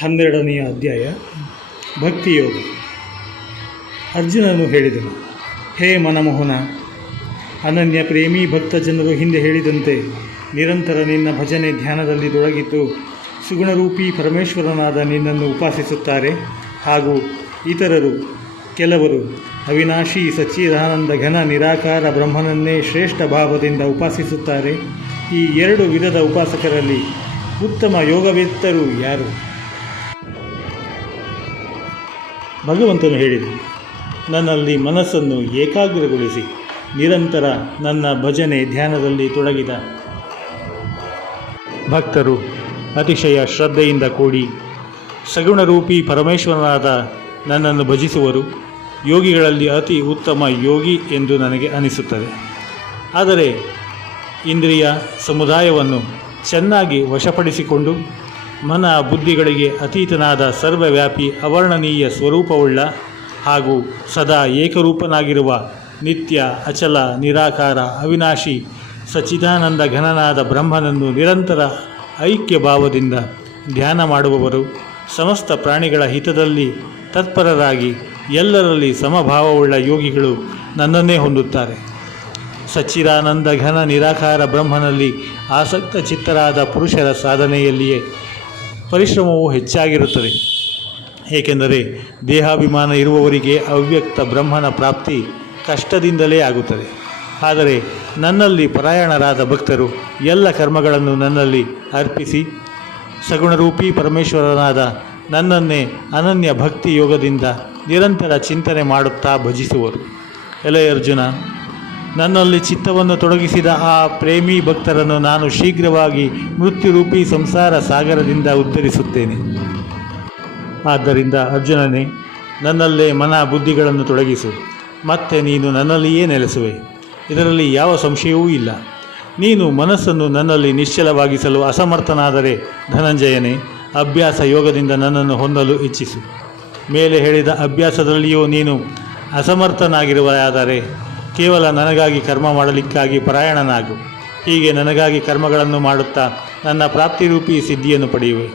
ಹನ್ನೆರಡನೆಯ ಅಧ್ಯಾಯ ಭಕ್ತಿಯೋಗ ಅರ್ಜುನನು ಹೇಳಿದನು, ಹೇ ಮನಮೋಹನ, ಅನನ್ಯ ಪ್ರೇಮಿ ಭಕ್ತ ಜನರು ಹಿಂದೆ ಹೇಳಿದಂತೆ ನಿರಂತರ ನಿನ್ನ ಭಜನೆ ಧ್ಯಾನದಲ್ಲಿ ತೊಡಗಿದ್ದು ಸುಗುಣರೂಪಿ ಪರಮೇಶ್ವರನಾದ ನಿನ್ನನ್ನು ಉಪಾಸಿಸುತ್ತಾರೆ ಹಾಗೂ ಇತರರು, ಕೆಲವರು ಅವಿನಾಶಿ ಸಚ್ಚಿದಾನಂದ ಘನ ನಿರಾಕಾರ ಬ್ರಹ್ಮನನ್ನೇ ಶ್ರೇಷ್ಠ ಭಾವದಿಂದ ಉಪಾಸಿಸುತ್ತಾರೆ. ಈ ಎರಡು ವಿಧದ ಉಪಾಸಕರಲ್ಲಿ ಉತ್ತಮ ಯೋಗವೇತ್ತರು ಯಾರು? ಭಗವಂತನು ಹೇಳಿದನು, ನನ್ನಲ್ಲಿ ಮನಸ್ಸನ್ನು ಏಕಾಗ್ರಗೊಳಿಸಿ, ನಿರಂತರ ನನ್ನ ಭಜನೆ ಧ್ಯಾನದಲ್ಲಿ ತೊಡಗಿದ. ಭಕ್ತರು ಅತಿಶಯ ಶ್ರದ್ಧೆಯಿಂದ ಕೂಡಿ ಸಗುಣರೂಪಿ ಪರಮೇಶ್ವರನಾದ ನನ್ನನ್ನು ಭಜಿಸುವರು. ಯೋಗಿಗಳಲ್ಲಿ ಅತಿ ಉತ್ತಮ ಯೋಗಿ ಎಂದು ನನಗೆ ಅನಿಸುತ್ತದೆ. ಆದರೆ ಇಂದ್ರಿಯ ಸಮುದಾಯವನ್ನು ಚೆನ್ನಾಗಿ ವಶಪಡಿಸಿಕೊಂಡು ಮನ ಬುದ್ಧಿಗಳಿಗೆ ಅತೀತನಾದ ಸರ್ವವ್ಯಾಪಿ ಅವರ್ಣನೀಯ ಸ್ವರೂಪವುಳ್ಳ ಹಾಗೂ ಸದಾ ಏಕರೂಪನಾಗಿರುವ ನಿತ್ಯ ಅಚಲ ನಿರಾಕಾರ ಅವಿನಾಶಿ ಸಚ್ಚಿದಾನಂದ ಘನನಾದ ಬ್ರಹ್ಮನನ್ನು ನಿರಂತರ ಐಕ್ಯ ಭಾವದಿಂದ ಧ್ಯಾನ ಮಾಡುವವರು ಸಮಸ್ತ ಪ್ರಾಣಿಗಳ ಹಿತದಲ್ಲಿ ತತ್ಪರರಾಗಿ ಎಲ್ಲರಲ್ಲಿ ಸಮಭಾವವುಳ್ಳ ಯೋಗಿಗಳು ನನ್ನನ್ನೇ ಹೊಂದುತ್ತಾರೆ. ಸಚ್ಚಿದಾನಂದ ಘನ ನಿರಾಕಾರ ಬ್ರಹ್ಮನಲ್ಲಿ ಆಸಕ್ತ ಚಿತ್ತರಾದ ಪುರುಷರ ಸಾಧನೆಯಲ್ಲಿಯೇ ಪರಿಶ್ರಮವು ಹೆಚ್ಚಾಗಿರುತ್ತದೆ. ಏಕೆಂದರೆ ದೇಹಾಭಿಮಾನ ಇರುವವರಿಗೆ ಅವ್ಯಕ್ತ ಬ್ರಹ್ಮನ ಪ್ರಾಪ್ತಿ ಕಷ್ಟದಿಂದಲೇ ಆಗುತ್ತದೆ. ಆದರೆ ನನ್ನಲ್ಲಿ ಪರಾಯಣರಾದ ಭಕ್ತರು ಎಲ್ಲ ಕರ್ಮಗಳನ್ನು ನನ್ನಲ್ಲಿ ಅರ್ಪಿಸಿ, ಸಗುಣರೂಪಿ ಪರಮೇಶ್ವರನಾದ ನನ್ನನ್ನೇ ಅನನ್ಯ ಭಕ್ತಿ ಯೋಗದಿಂದ ನಿರಂತರ ಚಿಂತನೆ ಮಾಡುತ್ತಾ ಭಜಿಸುವರು. ಎಲೆ ಅರ್ಜುನ. ನನ್ನಲ್ಲಿ ಚಿತ್ತವನ್ನು ತೊಡಗಿಸಿದ ಆ ಪ್ರೇಮಿ ಭಕ್ತರನ್ನು ನಾನು ಶೀಘ್ರವಾಗಿ ಮೃತ್ಯುರೂಪಿ ಸಂಸಾರ ಸಾಗರದಿಂದ ಉದ್ಧರಿಸುತ್ತೇನೆ ಆದ್ದರಿಂದ ಅರ್ಜುನನೇ, ನನ್ನಲ್ಲೇ ಮನ ಬುದ್ಧಿಗಳನ್ನು ತೊಡಗಿಸು. ಮತ್ತೆ ನೀನು ನನ್ನಲ್ಲಿಯೇ ನೆಲೆಸುವೆ. ಇದರಲ್ಲಿ ಯಾವ ಸಂಶಯವೂ ಇಲ್ಲ. ನೀನು ಮನಸ್ಸನ್ನು ನನ್ನಲ್ಲಿ ನಿಶ್ಚಲವಾಗಿಸಲು ಅಸಮರ್ಥನಾದರೆ ಧನಂಜಯನೇ, ಅಭ್ಯಾಸ ಯೋಗದಿಂದ ನನ್ನನ್ನು ಹೊಂದಲು ಇಚ್ಛಿಸು. ಮೇಲೆ ಹೇಳಿದ ಅಭ್ಯಾಸದಲ್ಲಿಯೂ ನೀನು ಅಸಮರ್ಥನಾಗಿರುವಾದರೆ ಕೇವಲ ನನಗಾಗಿ ಕರ್ಮ ಮಾಡಲಿಕ್ಕಾಗಿ ಪರಾಯಣನಾಗು. ಹೀಗೆ ನನಗಾಗಿ ಕರ್ಮಗಳನ್ನು ಮಾಡುತ್ತಾ ನನ್ನ ಪ್ರಾಪ್ತಿರೂಪಿ ಸಿದ್ಧಿಯನ್ನು ಪಡೆಯುವೆ.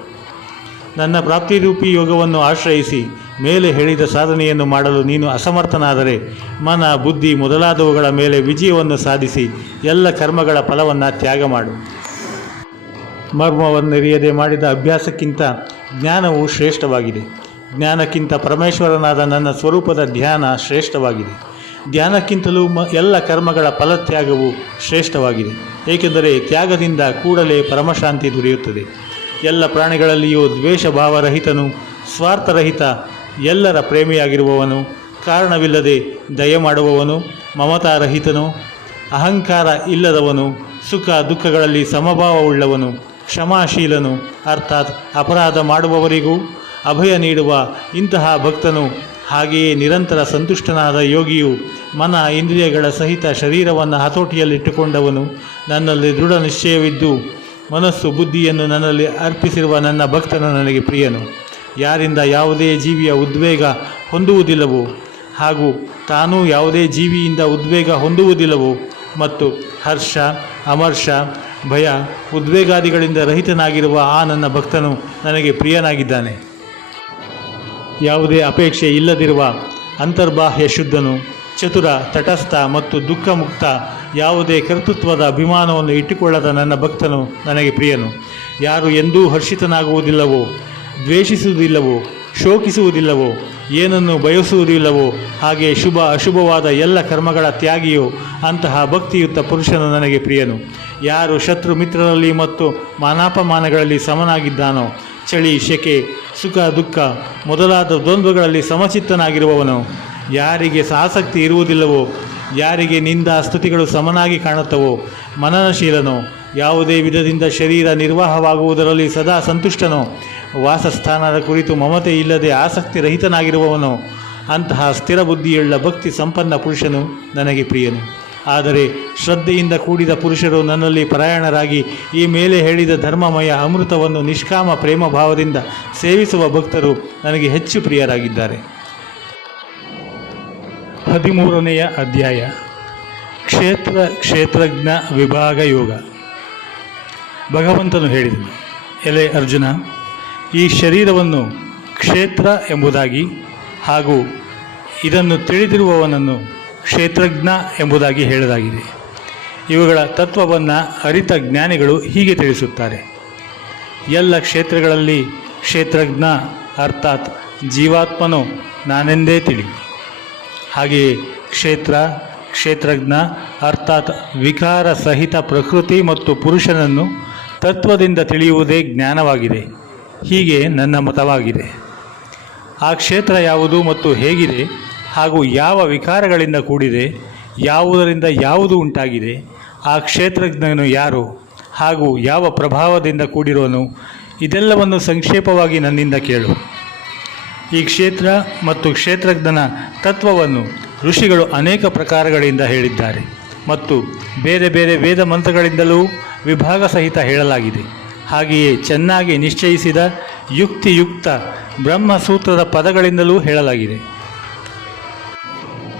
ನನ್ನ ಪ್ರಾಪ್ತಿರೂಪಿ ಯೋಗವನ್ನು ಆಶ್ರಯಿಸಿ ಮೇಲೆ ಹೇಳಿದ ಸಾಧನೆಯನ್ನು ಮಾಡಲು ನೀನು ಅಸಮರ್ಥನಾದರೆ ಮನ, ಬುದ್ಧಿ ಮೊದಲಾದವುಗಳ ಮೇಲೆ ವಿಜಯವನ್ನು ಸಾಧಿಸಿ ಎಲ್ಲ ಕರ್ಮಗಳ ಫಲವನ್ನು ತ್ಯಾಗ ಮಾಡು. ಮರ್ಮವನ್ನೆರಿಯದೆ ಮಾಡಿದ ಅಭ್ಯಾಸಕ್ಕಿಂತ ಜ್ಞಾನವು ಶ್ರೇಷ್ಠವಾಗಿದೆ. ಜ್ಞಾನಕ್ಕಿಂತ ಪರಮೇಶ್ವರನಾದ ನನ್ನ ಸ್ವರೂಪದ ಧ್ಯಾನ ಶ್ರೇಷ್ಠವಾಗಿದೆ. ಧ್ಯಾನಕ್ಕಿಂತಲೂ ಎಲ್ಲ ಕರ್ಮಗಳ ಫಲತ್ಯಾಗವು ಶ್ರೇಷ್ಠವಾಗಿದೆ. ಏಕೆಂದರೆ ತ್ಯಾಗದಿಂದ ಕೂಡಲೇ ಪರಮಶಾಂತಿ ದೊರೆಯುತ್ತದೆ. ಎಲ್ಲ ಪ್ರಾಣಿಗಳಲ್ಲಿಯೂ ದ್ವೇಷ ಭಾವರಹಿತನು ಸ್ವಾರ್ಥರಹಿತ, ಎಲ್ಲರ ಪ್ರೇಮಿಯಾಗಿರುವವನು, ಕಾರಣವಿಲ್ಲದೆ ದಯ ಮಾಡುವವನು, ಮಮತಾರಹಿತನು, ಅಹಂಕಾರ ಇಲ್ಲದವನು, ಸುಖ ದುಃಖಗಳಲ್ಲಿ ಸಮಭಾವವುಳ್ಳವನು, ಕ್ಷಮಾಶೀಲನು, ಅರ್ಥಾತ್ ಅಪರಾಧ ಮಾಡುವವರಿಗೂ ಅಭಯ ನೀಡುವ ಇಂತಹ ಭಕ್ತನು ಹಾಗೆಯೇ ನಿರಂತರ ಸಂತುಷ್ಟನಾದ ಯೋಗಿಯು ಮನ ಇಂದ್ರಿಯಗಳ ಸಹಿತ ಶರೀರವನ್ನು ಹತೋಟಿಯಲ್ಲಿಟ್ಟುಕೊಂಡವನು. ನನ್ನಲ್ಲಿ ದೃಢ ನಿಶ್ಚಯವಿದ್ದು ಮನಸ್ಸು ಬುದ್ಧಿಯನ್ನು ನನ್ನಲ್ಲಿ ಅರ್ಪಿಸಿರುವ ನನ್ನ ಭಕ್ತನು ನನಗೆ ಪ್ರಿಯನು. ಯಾರಿಂದ ಯಾವುದೇ ಜೀವಿಯ ಉದ್ವೇಗ ಹೊಂದುವುದಿಲ್ಲವೋ ಹಾಗೂ ತಾನೂ ಯಾವುದೇ ಜೀವಿಯಿಂದ ಉದ್ವೇಗ ಹೊಂದುವುದಿಲ್ಲವೋ ಮತ್ತು ಹರ್ಷ, ಅಮರ್ಷ, ಭಯ, ಉದ್ವೇಗಾದಿಗಳಿಂದ ರಹಿತನಾಗಿರುವ ಆ ನನ್ನ ಭಕ್ತನು ನನಗೆ ಪ್ರಿಯನಾಗಿದ್ದಾನೆ. ಯಾವುದೇ ಅಪೇಕ್ಷೆ ಇಲ್ಲದಿರುವ ಅಂತರ್ಬಾಹ್ಯ ಶುದ್ಧನು, ಚತುರ, ತಟಸ್ಥ ಮತ್ತು ದುಃಖಮುಕ್ತ, ಯಾವುದೇ ಕರ್ತೃತ್ವದ ಅಭಿಮಾನವನ್ನು ಇಟ್ಟುಕೊಳ್ಳದ ನನ್ನ ಭಕ್ತನು ನನಗೆ ಪ್ರಿಯನು. ಯಾರು ಎಂದೂ ಹರ್ಷಿತನಾಗುವುದಿಲ್ಲವೋ, ದ್ವೇಷಿಸುವುದಿಲ್ಲವೋ, ಶೋಕಿಸುವುದಿಲ್ಲವೋ, ಏನನ್ನು ಬಯಸುವುದಿಲ್ಲವೋ, ಹಾಗೆ ಶುಭ ಅಶುಭವಾದ ಎಲ್ಲ ಕರ್ಮಗಳ ತ್ಯಾಗಿಯೋ, ಅಂತಹ ಭಕ್ತಿಯುತ ಪುರುಷನು ನನಗೆ ಪ್ರಿಯನು. ಯಾರು ಶತ್ರು ಮಿತ್ರರಲ್ಲಿ ಮತ್ತು ಮಾನಾಪಮಾನಗಳಲ್ಲಿ ಸಮನಾಗಿದ್ದಾನೋ ಚಳಿ ಶೆಕೆ, ಸುಖ, ದುಃಖ ಮೊದಲಾದ ದ್ವಂದ್ವಗಳಲ್ಲಿ ಸಮಚಿತ್ತನಾಗಿರುವವನು. ಯಾರಿಗೆ ಸಾಸಕ್ತಿ ಇರುವುದಿಲ್ಲವೋ, ಯಾರಿಗೆ ನಿಂದ ಸ್ತುತಿಗಳು ಸಮನಾಗಿ ಕಾಣುತ್ತವೋ, ಮನನಶೀಲನೋ, ಯಾವುದೇ ವಿಧದಿಂದ ಶರೀರ ನಿರ್ವಾಹವಾಗುವುದರಲ್ಲಿ ಸದಾ ಸಂತುಷ್ಟನೋ, ವಾಸಸ್ಥಾನದ ಕುರಿತು ಮಮತೆ ಇಲ್ಲದೆ ಆಸಕ್ತಿ ರಹಿತನಾಗಿರುವವನು, ಅಂತಹ ಸ್ಥಿರ ಬುದ್ಧಿಯುಳ್ಳ ಭಕ್ತಿ ಸಂಪನ್ನ ಪುರುಷನು ನನಗೆ ಪ್ರಿಯನು. ಆದರೆ ಶ್ರದ್ಧೆಯಿಂದ ಕೂಡಿದ ಪುರುಷರು ನನ್ನಲ್ಲಿ ಪರಾಯಣರಾಗಿ ಈ ಮೇಲೆ ಹೇಳಿದ ಧರ್ಮಮಯ ಅಮೃತವನ್ನು ನಿಷ್ಕಾಮ ಪ್ರೇಮ ಭಾವದಿಂದ ಸೇವಿಸುವ ಭಕ್ತರು ನನಗೆ ಹೆಚ್ಚು ಪ್ರಿಯರಾಗಿದ್ದಾರೆ. ಹದಿಮೂರನೆಯ ಅಧ್ಯಾಯ. ಕ್ಷೇತ್ರ ಕ್ಷೇತ್ರಜ್ಞ ವಿಭಾಗ ಯೋಗ. ಭಗವಂತನು ಹೇಳಿದನು, ಎಲೆ ಅರ್ಜುನ, ಈ ಶರೀರವನ್ನು ಕ್ಷೇತ್ರ ಎಂಬುದಾಗಿ ಹಾಗೂ ಇದನ್ನು ತಿಳಿದಿರುವವನನ್ನು ಕ್ಷೇತ್ರಜ್ಞ ಎಂಬುದಾಗಿ ಹೇಳಲಾಗಿದೆ ಇವುಗಳ ತತ್ವವನ್ನು ಅರಿತ ಜ್ಞಾನಿಗಳು ಹೀಗೆ ತಿಳಿಸುತ್ತಾರೆ. ಎಲ್ಲ ಕ್ಷೇತ್ರಗಳಲ್ಲಿ ಕ್ಷೇತ್ರಜ್ಞ ಅರ್ಥಾತ್ ಜೀವಾತ್ಮನು ನಾನೆಂದೇ ತಿಳಿ ಹಾಗೆಯೇ ಕ್ಷೇತ್ರ, ಕ್ಷೇತ್ರಜ್ಞ ಅರ್ಥಾತ್ ವಿಕಾರ ಸಹಿತ ಪ್ರಕೃತಿ ಮತ್ತು ಪುರುಷನನ್ನು ತತ್ವದಿಂದ ತಿಳಿಯುವುದೇ ಜ್ಞಾನವಾಗಿದೆ. ಹೀಗೆ ನನ್ನ ಮತವಾಗಿದೆ. ಆ ಕ್ಷೇತ್ರ ಯಾವುದು ಮತ್ತು ಹೇಗಿದೆ? ಹಾಗೂ ಯಾವ ವಿಕಾರಗಳಿಂದ ಕೂಡಿದೆ, ಯಾವುದರಿಂದ ಯಾವುದು ಉಂಟಾಗಿದೆ, ಆ ಕ್ಷೇತ್ರಜ್ಞನು ಯಾರು ಹಾಗೂ ಯಾವ ಪ್ರಭಾವದಿಂದ ಕೂಡಿರೋನು, ಇದೆಲ್ಲವನ್ನು ಸಂಕ್ಷೇಪವಾಗಿ ನನ್ನಿಂದ ಕೇಳು. ಈ ಕ್ಷೇತ್ರ ಮತ್ತು ಕ್ಷೇತ್ರಜ್ಞನ ತತ್ವವನ್ನು ಋಷಿಗಳು ಅನೇಕ ಪ್ರಕಾರಗಳಿಂದ ಹೇಳಿದ್ದಾರೆ ಮತ್ತು ಬೇರೆ ಬೇರೆ ವೇದ ಮಂತ್ರಗಳಿಂದಲೂ ವಿಭಾಗ ಸಹಿತ ಹೇಳಲಾಗಿದೆ. ಹಾಗೆಯೇ ಚೆನ್ನಾಗಿ ನಿಶ್ಚಯಿಸಿದ ಯುಕ್ತಿಯುಕ್ತ ಬ್ರಹ್ಮಸೂತ್ರದ ಪದಗಳಿಂದಲೂ ಹೇಳಲಾಗಿದೆ.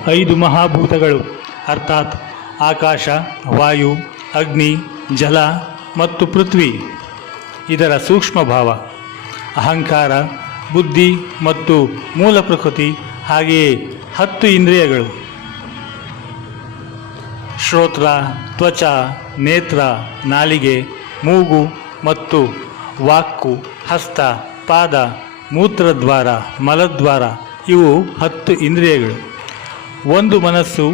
ಐದು ಮಹಾಭೂತಗಳು. ಅರ್ಥಾತ್ ಆಕಾಶ, ವಾಯು, ಅಗ್ನಿ, ಜಲ ಮತ್ತು ಪೃಥ್ವಿ. ಇದರ ಸೂಕ್ಷ್ಮ ಭಾವ ಅಹಂಕಾರ, ಬುದ್ಧಿ ಮತ್ತು ಮೂಲ ಪ್ರಕೃತಿ ಹಾಗೆಯೇ ಹತ್ತು ಇಂದ್ರಿಯಗಳು. ಶ್ರೋತ್ರ, ತ್ವಚ, ನೇತ್ರ, ನಾಲಿಗೆ, ಮೂಗು ಮತ್ತು ವಾಕ್ಕು, ಹಸ್ತ, ಪಾದ, ಮೂತ್ರದ್ವಾರ, ಮಲದ್ವಾರ ಇವು ಹತ್ತು ಇಂದ್ರಿಯಗಳು. ಒಂದು ಮನಸ್ಸು,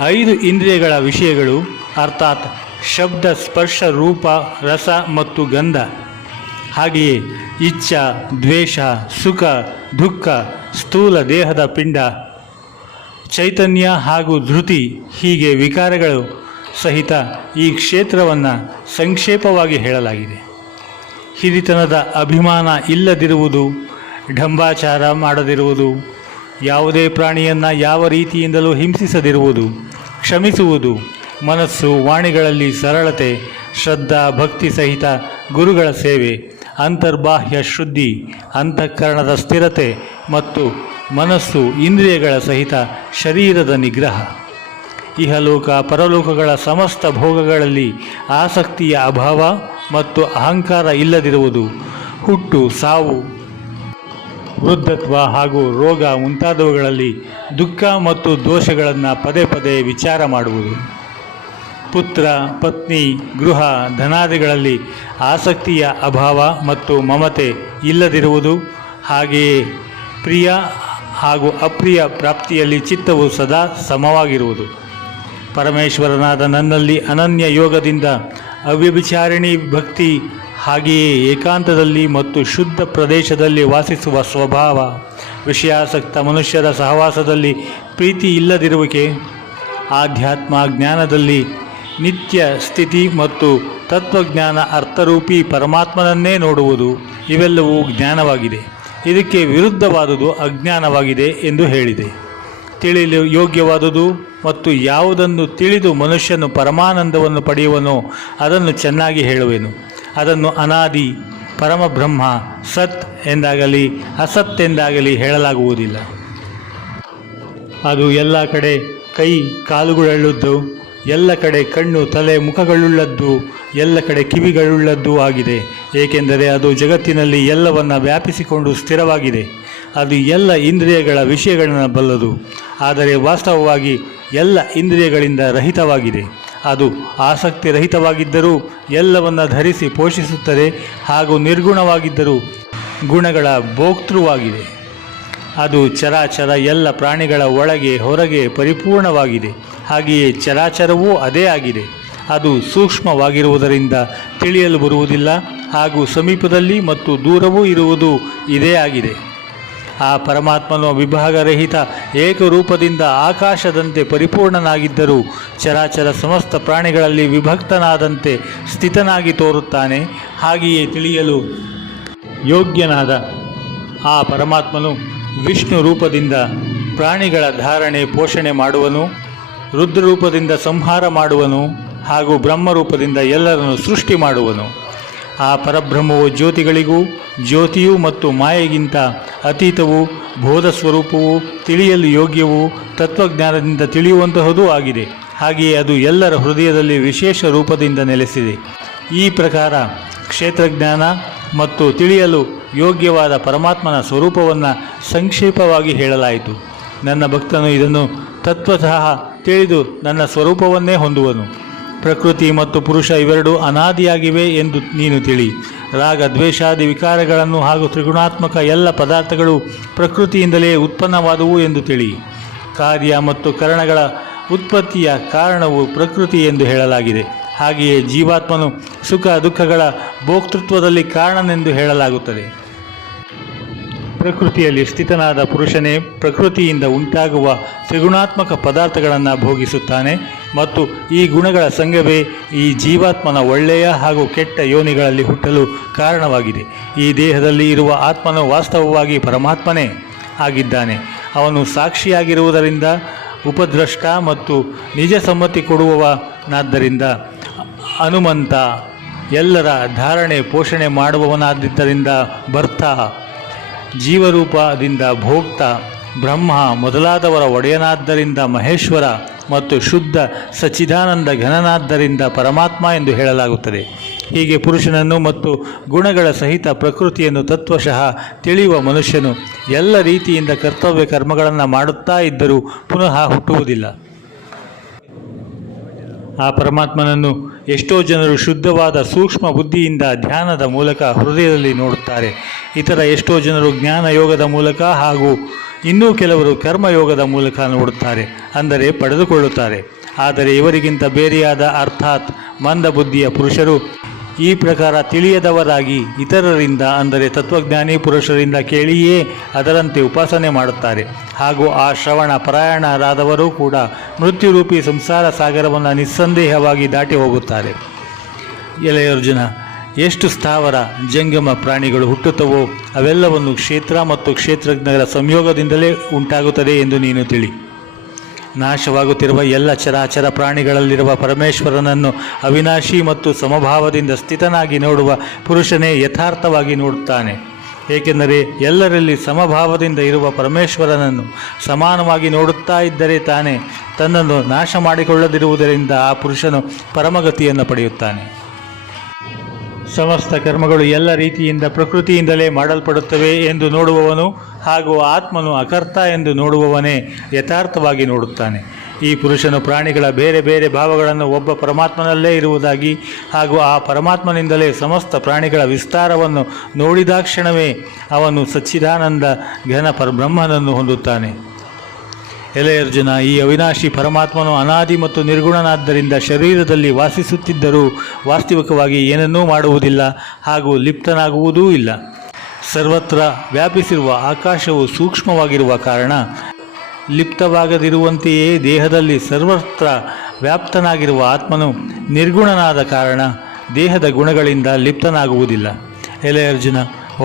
ಐದು ಇಂದ್ರಿಯಗಳ ವಿಷಯಗಳು, ಅರ್ಥಾತ್ ಶಬ್ದ, ಸ್ಪರ್ಶ, ರೂಪ, ರಸ ಮತ್ತು ಗಂಧ. ಹಾಗೆಯೇ ಇಚ್ಛ, ದ್ವೇಷ, ಸುಖ, ದುಃಖ, ಸ್ಥೂಲ ದೇಹದ ಪಿಂಡ, ಚೈತನ್ಯ ಹಾಗೂ ಧೃತಿ ಹೀಗೆ ವಿಕಾರಗಳು ಸಹಿತ ಈ ಕ್ಷೇತ್ರವನ್ನು ಸಂಕ್ಷೇಪವಾಗಿ ಹೇಳಲಾಗಿದೆ. ಹಿರಿತನದ ಅಭಿಮಾನ ಇಲ್ಲದಿರುವುದು, ಢಂಬಾಚಾರ ಮಾಡದಿರುವುದು ಯಾವುದೇ ಪ್ರಾಣಿಯನ್ನು ಯಾವ ರೀತಿಯಿಂದಲೂ ಹಿಂಸಿಸದಿರುವುದು, ಕ್ಷಮಿಸುವುದು, ಮನಸ್ಸು ವಾಣಿಗಳಲ್ಲಿ ಸರಳತೆ, ಶ್ರದ್ಧಾ, ಭಕ್ತಿ ಸಹಿತ ಗುರುಗಳ ಸೇವೆ, ಅಂತರ್ಬಾಹ್ಯ ಶುದ್ಧಿ, ಅಂತಃಕರಣದ ಸ್ಥಿರತೆ ಮತ್ತು ಮನಸ್ಸು ಇಂದ್ರಿಯಗಳ ಸಹಿತ ಶರೀರದ ನಿಗ್ರಹ. ಇಹಲೋಕ ಪರಲೋಕಗಳ ಸಮಸ್ತ ಭೋಗಗಳಲ್ಲಿ ಆಸಕ್ತಿಯ ಅಭಾವ ಮತ್ತು ಅಹಂಕಾರ ಇಲ್ಲದಿರುವುದು, ಹುಟ್ಟು, ಸಾವು ವೃದ್ಧತ್ವ ಹಾಗೂ ರೋಗ ಮುಂತಾದವುಗಳಲ್ಲಿ ದುಃಖ ಮತ್ತು ದೋಷಗಳನ್ನು ಪದೇ ಪದೇ ವಿಚಾರ ಮಾಡುವುದು. ಪುತ್ರ, ಪತ್ನಿ, ಗೃಹ, ಧನಾದಿಗಳಲ್ಲಿ ಆಸಕ್ತಿಯ ಅಭಾವ ಮತ್ತು ಮಮತೆ ಇಲ್ಲದಿರುವುದು. ಹಾಗೆಯೇ ಪ್ರಿಯ ಹಾಗೂ ಅಪ್ರಿಯ ಪ್ರಾಪ್ತಿಯಲ್ಲಿ ಚಿತ್ತವು ಸದಾ ಸಮವಾಗಿರುವುದು. ಪರಮೇಶ್ವರನಾದ ನನ್ನಲ್ಲಿ ಅನನ್ಯ ಯೋಗದಿಂದ ಅವ್ಯಭಿಚಾರಿಣಿ ಭಕ್ತಿ ಹಾಗೆಯೇ ಏಕಾಂತದಲ್ಲಿ ಮತ್ತು ಶುದ್ಧ ಪ್ರದೇಶದಲ್ಲಿ ವಾಸಿಸುವ ಸ್ವಭಾವ, ವಿಷಯಾಸಕ್ತ ಮನುಷ್ಯರ ಸಹವಾಸದಲ್ಲಿ ಪ್ರೀತಿ ಇಲ್ಲದಿರುವಿಕೆ, ಆಧ್ಯಾತ್ಮ ಜ್ಞಾನದಲ್ಲಿ ನಿತ್ಯ ಸ್ಥಿತಿ ಮತ್ತು ತತ್ವಜ್ಞಾನ ಅರ್ಥರೂಪಿ ಪರಮಾತ್ಮನನ್ನೇ ನೋಡುವುದು, ಇವೆಲ್ಲವೂ ಜ್ಞಾನವಾಗಿದೆ. ಇದಕ್ಕೆ ವಿರುದ್ಧವಾದುದು ಅಜ್ಞಾನವಾಗಿದೆ ಎಂದು ಹೇಳಿದೆ. ತಿಳಿಯಲು ಯೋಗ್ಯವಾದುದು ಮತ್ತು ಯಾವುದನ್ನು ತಿಳಿದು ಮನುಷ್ಯನು ಪರಮಾನಂದವನ್ನು ಪಡೆಯುವನೋ ಅದನ್ನು ಚೆನ್ನಾಗಿ ಹೇಳುವೆನು. ಅದನ್ನು ಅನಾದಿ ಪರಮಬ್ರಹ್ಮ ಸತ್ ಎಂದಾಗಲಿ, ಅಸತ್ ಎಂದಾಗಲಿ ಹೇಳಲಾಗುವುದಿಲ್ಲ. ಅದು ಎಲ್ಲ ಕಡೆ ಕೈ ಕಾಲುಗಳುಳ್ಳದ್ದು ಎಲ್ಲ ಕಡೆ ಕಣ್ಣು, ತಲೆ, ಮುಖಗಳುಳ್ಳದ್ದು, ಎಲ್ಲ ಕಡೆ ಕಿವಿಗಳುಳ್ಳದ್ದು ಆಗಿದೆ. ಏಕೆಂದರೆ ಅದು ಜಗತ್ತಿನಲ್ಲಿ ಎಲ್ಲವನ್ನು ವ್ಯಾಪಿಸಿಕೊಂಡು ಸ್ಥಿರವಾಗಿದೆ. ಅದು ಎಲ್ಲ ಇಂದ್ರಿಯಗಳ ವಿಷಯಗಳನ್ನು ಬಲ್ಲದು. ಆದರೆ ವಾಸ್ತವವಾಗಿ ಎಲ್ಲ ಇಂದ್ರಿಯಗಳಿಂದ ರಹಿತವಾಗಿದೆ. ಅದು ಆಸಕ್ತಿರಹಿತವಾಗಿದ್ದರೂ ಎಲ್ಲವನ್ನ ಧರಿಸಿ ಪೋಷಿಸುತ್ತದೆ ಹಾಗೂ ನಿರ್ಗುಣವಾಗಿದ್ದರೂ ಗುಣಗಳ ಭೋಕ್ತೃವಾಗಿದೆ. ಅದು ಚರಾಚರ ಎಲ್ಲ ಪ್ರಾಣಿಗಳ ಒಳಗೆ ಹೊರಗೆ ಪರಿಪೂರ್ಣವಾಗಿದೆ. ಹಾಗೆಯೇ ಚರಾಚರವೂ ಅದೇ ಆಗಿದೆ. ಅದು ಸೂಕ್ಷ್ಮವಾಗಿರುವುದರಿಂದ ತಿಳಿಯಲು ಬರುವುದಿಲ್ಲ ಹಾಗೂ ಸಮೀಪದಲ್ಲಿ ಮತ್ತು ದೂರವೂ ಇರುವುದು ಇದೇ ಆಗಿದೆ. ಆ ಪರಮಾತ್ಮನು ವಿಭಾಗರಹಿತ ಏಕರೂಪದಿಂದ ಆಕಾಶದಂತೆ ಪರಿಪೂರ್ಣನಾಗಿದ್ದರೂ ಚರಾಚರ ಸಮಸ್ತ ಪ್ರಾಣಿಗಳಲ್ಲಿ ವಿಭಕ್ತನಾದಂತೆ ಸ್ಥಿತನಾಗಿ ತೋರುತ್ತಾನೆ. ಹಾಗೆಯೇ ತಿಳಿಯಲು ಯೋಗ್ಯನಾದ ಆ ಪರಮಾತ್ಮನು ವಿಷ್ಣು ರೂಪದಿಂದ ಪ್ರಾಣಿಗಳ ಧಾರಣೆ ಪೋಷಣೆ ಮಾಡುವನು ರುದ್ರರೂಪದಿಂದ ಸಂಹಾರ ಮಾಡುವನು ಹಾಗೂ ಬ್ರಹ್ಮರೂಪದಿಂದ ಎಲ್ಲರನ್ನು ಸೃಷ್ಟಿ ಮಾಡುವನು. ಆ ಪರಬ್ರಹ್ಮವು ಜ್ಯೋತಿಗಳಿಗೂ, ಜ್ಯೋತಿಯು ಮತ್ತು ಮಾಯೆಗಿಂತ ಅತೀತವು ಬೋಧ ಸ್ವರೂಪವು ತಿಳಿಯಲು ಯೋಗ್ಯವು, ತತ್ವಜ್ಞಾನದಿಂದ ತಿಳಿಯುವಂತಹದೂ ಆಗಿದೆ. ಹಾಗೆಯೇ ಅದು ಎಲ್ಲರ ಹೃದಯದಲ್ಲಿ ವಿಶೇಷ ರೂಪದಿಂದ ನೆಲೆಸಿದೆ. ಈ ಪ್ರಕಾರ ಕ್ಷೇತ್ರಜ್ಞಾನ ಮತ್ತು ತಿಳಿಯಲು ಯೋಗ್ಯವಾದ ಪರಮಾತ್ಮನ ಸ್ವರೂಪವನ್ನು ಸಂಕ್ಷೇಪವಾಗಿ ಹೇಳಲಾಯಿತು. ನನ್ನ ಭಕ್ತನು ಇದನ್ನು ತತ್ವತಃ ತಿಳಿದು ನನ್ನ ಸ್ವರೂಪವನ್ನೇ ಹೊಂದುವನು. ಪ್ರಕೃತಿ ಮತ್ತು ಪುರುಷ ಇವೆರಡೂ ಅನಾದಿಯಾಗಿವೆ ಎಂದು ನೀನು ತಿಳಿ. ರಾಗ, ದ್ವೇಷಾದಿ ವಿಕಾರಗಳನ್ನು ಹಾಗೂ ತ್ರಿಗುಣಾತ್ಮಕ ಎಲ್ಲ ಪದಾರ್ಥಗಳು ಪ್ರಕೃತಿಯಿಂದಲೇ ಉತ್ಪನ್ನವಾದವು ಎಂದು ತಿಳಿ. ಕಾರ್ಯ ಮತ್ತು ಕರಣಗಳ ಉತ್ಪತ್ತಿಯ ಕಾರಣವು ಪ್ರಕೃತಿ ಎಂದು ಹೇಳಲಾಗಿದೆ. ಹಾಗೆಯೇ ಜೀವಾತ್ಮನು ಸುಖ, ದುಃಖಗಳ ಭೋಕ್ತೃತ್ವದಲ್ಲಿ ಕಾರಣನೆಂದು ಹೇಳಲಾಗುತ್ತದೆ. ಪ್ರಕೃತಿಯಲ್ಲಿ ಸ್ಥಿತನಾದ ಪುರುಷನೇ ಪ್ರಕೃತಿಯಿಂದ ಉಂಟಾಗುವ ತ್ರಿಗುಣಾತ್ಮಕ ಪದಾರ್ಥಗಳನ್ನು ಭೋಗಿಸುತ್ತಾನೆ. ಮತ್ತು ಈ ಗುಣಗಳ ಸಂಘವೇ ಈ ಜೀವಾತ್ಮನ ಒಳ್ಳೆಯ ಹಾಗೂ ಕೆಟ್ಟ ಯೋನಿಗಳಲ್ಲಿ ಹುಟ್ಟಲು ಕಾರಣವಾಗಿದೆ. ಈ ದೇಹದಲ್ಲಿ ಇರುವ ಆತ್ಮನು ವಾಸ್ತವವಾಗಿ ಪರಮಾತ್ಮನೇ ಆಗಿದ್ದಾನೆ. ಅವನು ಸಾಕ್ಷಿಯಾಗಿರುವುದರಿಂದ, ಉಪದ್ರಷ್ಟ ಮತ್ತು ನಿಜ ಸಮ್ಮತಿ ಕೊಡುವವನಾದ್ದರಿಂದ, ಹನುಮಂತ ಎಲ್ಲರ ಧಾರಣೆ ಪೋಷಣೆ ಮಾಡುವವನಾದ್ದರಿಂದ ಭರ್ತ ಜೀವರೂಪದಿಂದ ಭೋಕ್ತ ಬ್ರಹ್ಮ ಮೊದಲಾದವರ ಒಡೆಯನಾದ್ದರಿಂದ ಮಹೇಶ್ವರ ಮತ್ತು ಶುದ್ಧ ಸಚ್ಚಿದಾನಂದ ಘನನಾದ್ದರಿಂದ ಪರಮಾತ್ಮ ಎಂದು ಹೇಳಲಾಗುತ್ತದೆ. ಹೀಗೆ ಪುರುಷನನ್ನು ಮತ್ತು ಗುಣಗಳ ಸಹಿತ ಪ್ರಕೃತಿಯನ್ನು ತತ್ವಶಃ ತಿಳಿಯುವ ಮನುಷ್ಯನು ಎಲ್ಲ ರೀತಿಯಿಂದ ಕರ್ತವ್ಯ ಕರ್ಮಗಳನ್ನು ಮಾಡುತ್ತಾ ಇದ್ದರೂ ಪುನಃ ಹುಟ್ಟುವುದಿಲ್ಲ. ಆ ಪರಮಾತ್ಮನನ್ನು ಎಷ್ಟೋ ಜನರು ಶುದ್ಧವಾದ ಸೂಕ್ಷ್ಮ ಬುದ್ಧಿಯಿಂದ ಧ್ಯಾನದ ಮೂಲಕ ಹೃದಯದಲ್ಲಿ ನೋಡುತ್ತಾರೆ. ಇತರ ಎಷ್ಟೋ ಜನರು ಜ್ಞಾನ ಯೋಗದ ಮೂಲಕ ಹಾಗೂ ಇನ್ನೂ ಕೆಲವರು ಕರ್ಮಯೋಗದ ಮೂಲಕ ನೋಡುತ್ತಾರೆ, ಅಂದರೆ ಪಡೆದುಕೊಳ್ಳುತ್ತಾರೆ. ಆದರೆ ಇವರಿಗಿಂತ ಬೇರೆಯಾದ ಅರ್ಥಾತ್ ಮಂದ ಬುದ್ಧಿಯ ಪುರುಷರು ಈ ಪ್ರಕಾರ ತಿಳಿಯದವರಾಗಿ ಇತರರಿಂದ, ಅಂದರೆ ತತ್ವಜ್ಞಾನಿ ಪುರುಷರಿಂದ ಕೇಳಿಯೇ ಅದರಂತೆ ಉಪಾಸನೆ ಮಾಡುತ್ತಾರೆ. ಹಾಗೂ ಆ ಶ್ರವಣ ಪರಾಯಣರಾದವರು ಕೂಡ ಮೃತ್ಯುರೂಪಿ ಸಂಸಾರ ಸಾಗರವನ್ನು ನಿಸ್ಸಂದೇಹವಾಗಿ ದಾಟಿ ಹೋಗುತ್ತಾರೆ. ಎಲೆಯರ್ಜುನ ಎಷ್ಟು ಸ್ಥಾವರ ಜಂಗಮ ಪ್ರಾಣಿಗಳು ಹುಟ್ಟುತ್ತವೋ ಅವೆಲ್ಲವನ್ನು ಕ್ಷೇತ್ರ ಮತ್ತು ಕ್ಷೇತ್ರಜ್ಞರ ಸಂಯೋಗದಿಂದಲೇ ಉಂಟಾಗುತ್ತದೆ ಎಂದು ನೀನು ತಿಳಿ. ನಾಶವಾಗುತ್ತಿರುವ ಎಲ್ಲ ಚರಾಚರ ಪ್ರಾಣಿಗಳಲ್ಲಿರುವ ಪರಮೇಶ್ವರನನ್ನು ಅವಿನಾಶಿ ಮತ್ತು ಸಮಭಾವದಿಂದ ಸ್ಥಿತನಾಗಿ ನೋಡುವ ಪುರುಷನೇ ಯಥಾರ್ಥವಾಗಿ ನೋಡುತ್ತಾನೆ. ಏಕೆಂದರೆ ಎಲ್ಲರಲ್ಲಿ ಸಮಭಾವದಿಂದ ಇರುವ ಪರಮೇಶ್ವರನನ್ನು ಸಮಾನವಾಗಿ ನೋಡುತ್ತಾ ಇದ್ದರೆ ತಾನೇ ತನ್ನನ್ನು ನಾಶ ಮಾಡಿಕೊಳ್ಳದಿರುವುದರಿಂದ ಆ ಪುರುಷನು ಪರಮಗತಿಯನ್ನು ಪಡೆಯುತ್ತಾನೆ. ಸಮಸ್ತ ಕರ್ಮಗಳು ಎಲ್ಲ ರೀತಿಯಿಂದ ಪ್ರಕೃತಿಯಿಂದಲೇ ಮಾಡಲ್ಪಡುತ್ತವೆ ಎಂದು ನೋಡುವವನು ಹಾಗೂ ಆತ್ಮನು ಅಕರ್ತ ಎಂದು ನೋಡುವವನೇ ಯಥಾರ್ಥವಾಗಿ ನೋಡುತ್ತಾನೆ. ಈ ಪುರುಷನು ಪ್ರಾಣಿಗಳ ಬೇರೆ ಬೇರೆ ಭಾವಗಳನ್ನು ಒಬ್ಬ ಪರಮಾತ್ಮನಲ್ಲೇ ಇರುವುದಾಗಿ ಹಾಗೂ ಆ ಪರಮಾತ್ಮನಿಂದಲೇ ಸಮಸ್ತ ಪ್ರಾಣಿಗಳ ವಿಸ್ತಾರವನ್ನು ನೋಡಿದಾಕ್ಷಣವೇ ಅವನು ಸಚ್ಚಿದಾನಂದ ಘನ ಪರಬ್ರಹ್ಮನನ್ನು ಹೊಂದುತ್ತಾನೆ. ಎಲೆ ಅರ್ಜುನ, ಈ ಅವಿನಾಶಿ ಪರಮಾತ್ಮನು ಅನಾದಿ ಮತ್ತು ನಿರ್ಗುಣನಾದ್ದರಿಂದ ಶರೀರದಲ್ಲಿ ವಾಸಿಸುತ್ತಿದ್ದರೂ ವಾಸ್ತವಿಕವಾಗಿ ಏನನ್ನೂ ಮಾಡುವುದಿಲ್ಲ ಹಾಗೂ ಲಿಪ್ತನಾಗುವುದೂ ಇಲ್ಲ. ಸರ್ವತ್ರ ವ್ಯಾಪಿಸಿರುವ ಆಕಾಶವು ಸೂಕ್ಷ್ಮವಾಗಿರುವ ಕಾರಣ ಲಿಪ್ತವಾಗದಿರುವಂತೆಯೇ ದೇಹದಲ್ಲಿ ಸರ್ವತ್ರ ವ್ಯಾಪ್ತನಾಗಿರುವ ಆತ್ಮನು ನಿರ್ಗುಣನಾದ ಕಾರಣ ದೇಹದ ಗುಣಗಳಿಂದ ಲಿಪ್ತನಾಗುವುದಿಲ್ಲ. ಎಲೆ ಅರ್ಜುನ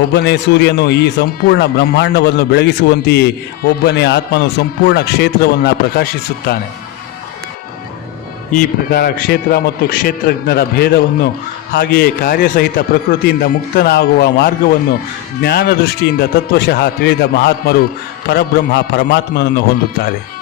ಒಬ್ಬನೇ ಸೂರ್ಯನು ಈ ಸಂಪೂರ್ಣ ಬ್ರಹ್ಮಾಂಡವನ್ನು ಬೆಳಗಿಸುವಂತೆಯೇ ಒಬ್ಬನೇ ಆತ್ಮನು ಸಂಪೂರ್ಣ ಕ್ಷೇತ್ರವನ್ನು ಪ್ರಕಾಶಿಸುತ್ತಾನೆ. ಈ ಪ್ರಕಾರ ಕ್ಷೇತ್ರ ಮತ್ತು ಕ್ಷೇತ್ರಜ್ಞರ ಭೇದವನ್ನು ಹಾಗೆಯೇ ಕಾರ್ಯಸಹಿತ ಪ್ರಕೃತಿಯಿಂದ ಮುಕ್ತನಾಗುವ ಮಾರ್ಗವನ್ನು ಜ್ಞಾನ ದೃಷ್ಟಿಯಿಂದ ತತ್ವಶಃ ತಿಳಿದ ಮಹಾತ್ಮರು ಪರಬ್ರಹ್ಮ ಪರಮಾತ್ಮನನ್ನು ಹೊಂದುತ್ತಾರೆ.